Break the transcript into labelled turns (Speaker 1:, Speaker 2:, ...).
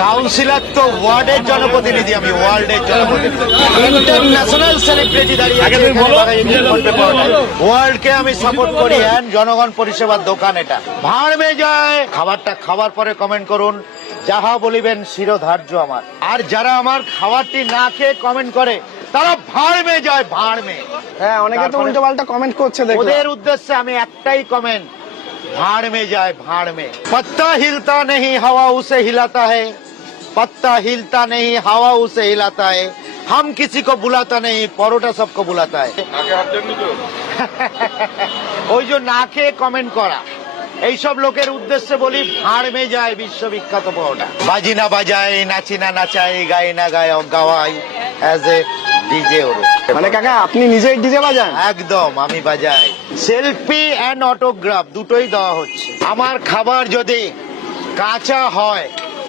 Speaker 1: Councillor তো ওয়ার্ডের জনপ্রতিনিধি আমি ওয়ার্ল্ডের জনপ্রতিনিধি। ইন্টারন্যাশনাল সেলিব্রিটি দাঁড়িয়ে ওয়ার্ল্ডকে আমি সাপোর্ট করি অ্যান্ড জনগণ পরিষেবার দোকান এটা। ভাঁড় যায়। খাবারটা খাওয়ার পরে কমেন্ট করুন। যাহা বলিবেন শিরোধার্য আমার। আর যারা আমার খাবারটি না খেয়ে কমেন্ট করে তারা ভাঁড়মে যায় ভাঁড়মে
Speaker 2: হ্যাঁ অনেকে তো উল্টো পাল্টা কমেন্ট করছে
Speaker 1: ওদের উদ্দেশ্যে আমি একটাই কমেন্ট ভাঁড় মে যায় ভাঁড় মে পত্তা হিলতা নেই হাওয়া উসে হিলাতা হ্যাঁ पत्ता हिलता नहीं हवा उसे हिलाता है हम किसी को बुलाता नहीं परोटा सबको बुलाता है ওই যে না খেয়ে কমেন্ট করা এইসব লোকের উদ্দেশ্যে বলি ভাড় মে যায় বিশ্ববিখ্যাত পরোটা বাজি না বাজাই নাচি না নাচাই গাই না গায় গাওয়াই অ্যাজ এ ডিজে ওর
Speaker 2: মানে কাকা আপনি নিজেই ডিজে বাজান
Speaker 1: একদম আমি বাজাই সেলফি অ্যান্ড অটোগ্রাফ দুটোই দেওয়া হচ্ছে আমার খাবার যদি কাঁচা হয়